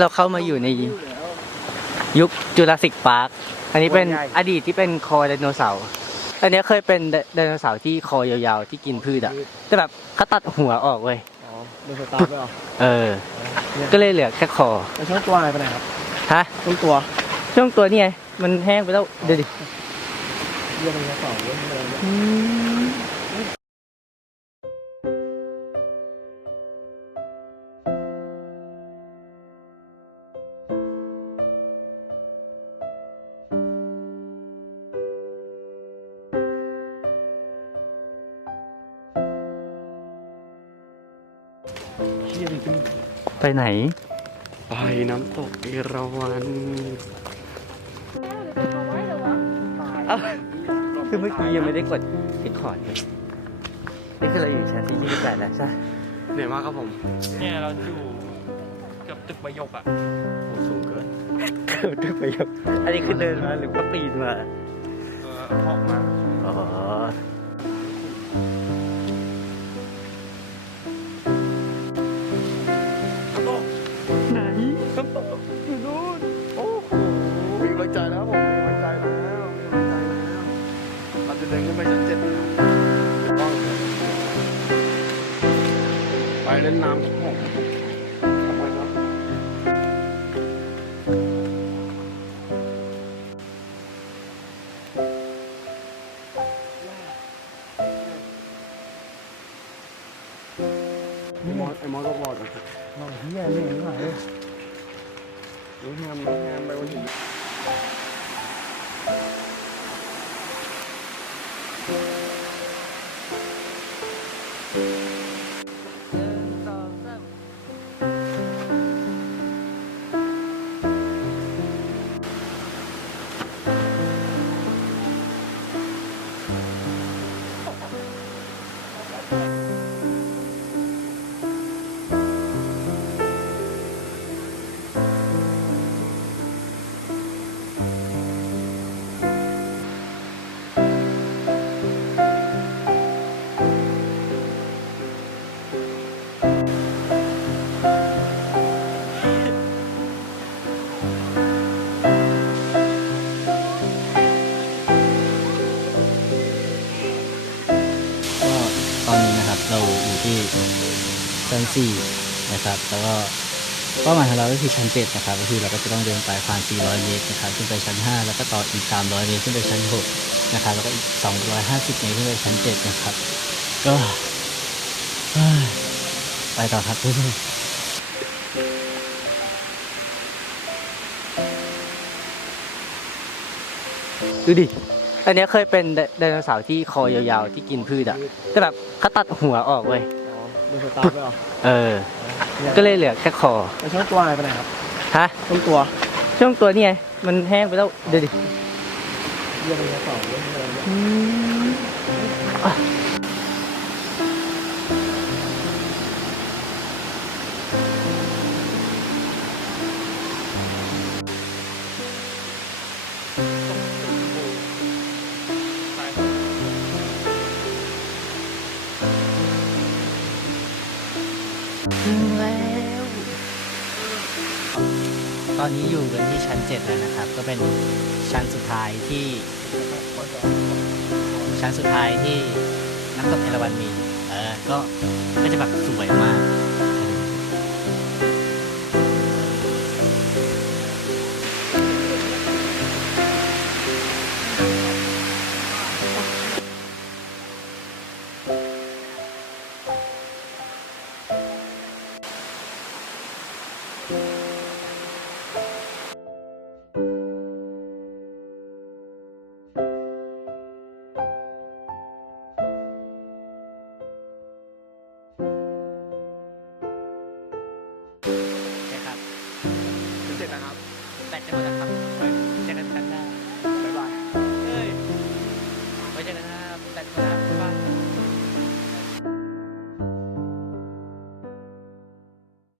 เราเข้ามาอยู่ในยุคจูราสสิกพาร์ค อันนี้เป็นตัวใหญ่อดีตที่เป็นคอไดโนเสาร์ อันนี้เคยเป็นไดโนเสาร์ที่คอยาวๆที่กินพืชอะแต่แบบเขาตัดหัวออกเว้ย อ๋อดูสตาร์ทไปเหรอ เออ ก็เลยเหลือแค่คอแล้วช่วงตัวหายไปไหนครับ ฮะ ช่วงตัว ช่วงตัวนี่ไง มันแห้งไปแล้ว เดี๋ยวดิเยี่ยมเลยสองเยี่ยมเลยเนี่ยเชี่ยจริ ไปไหน ไปน้ำตกเอราวัณเอ้าคือเมื่อกี้ยังไม่ได้กดเรคคอร์ดเลยนี่คือเราอยู่ชั้นที่ยี่สิบแปดแล้วใช่ไหมเหนื่อยมากครับผม เนี่ยเราอยู่เกือบตึกประโยคอะโอ้สูงเกินเกิดด้วยประโยชน์อันนี้คือเดินมาหรือว่าปีนมา เออออกมา อ๋อ ล่นน้ำไอ้มอสไอ้มอสก็บอกนะครับมองเฮียเหนื่อยมากเลยน้องแฮมน้งแฮมไปวันนี้ เราอยู่ที่ชั้นสี่นะครับ แล้วก็เป้าหมายของเราก็คือชั้นเจ็ดนะครับ ก็คือเราก็จะต้องเดินไปผ่าน 400 เมตรนะครับ ขึ้นไปชั้น 5 แล้วก็ต่ออีก 300 เมตรขึ้นไปชั้น 6 นะครับ แล้วก็อีก 250 เมตรขึ้นไปชั้น 7 นะครับ ก็ไปต่อครับทุกท่านดูดิ อันนี้เคยเป็นไดไดโนเสาร์ที่คอยาวๆที่กินพืชอะแต่แบบเขาตัดหัวออกเว้ยอ๋อดูสตาร์ทไปเหรอเออ ก็เลยเหลือแค่คอแล้วช่วงตัวหายไปไหนครับฮะช่วงตัวช่วงตัวนี่ไงมันแห้งไปแล้วเดี๋ยวดิเยี่ยมเลยสองเยี่ยมเลยเนี่ย ถึงแล้วตอนนี้อยู่กันที่ชั้นเจ็ดแล้วนะครับ ก็เป็นชั้นสุดท้ายที่ ชั้นสุดท้ายที่น้ำตกเอราวัณมี เออ ก็ ก็จะแบบสวยมาก ใช่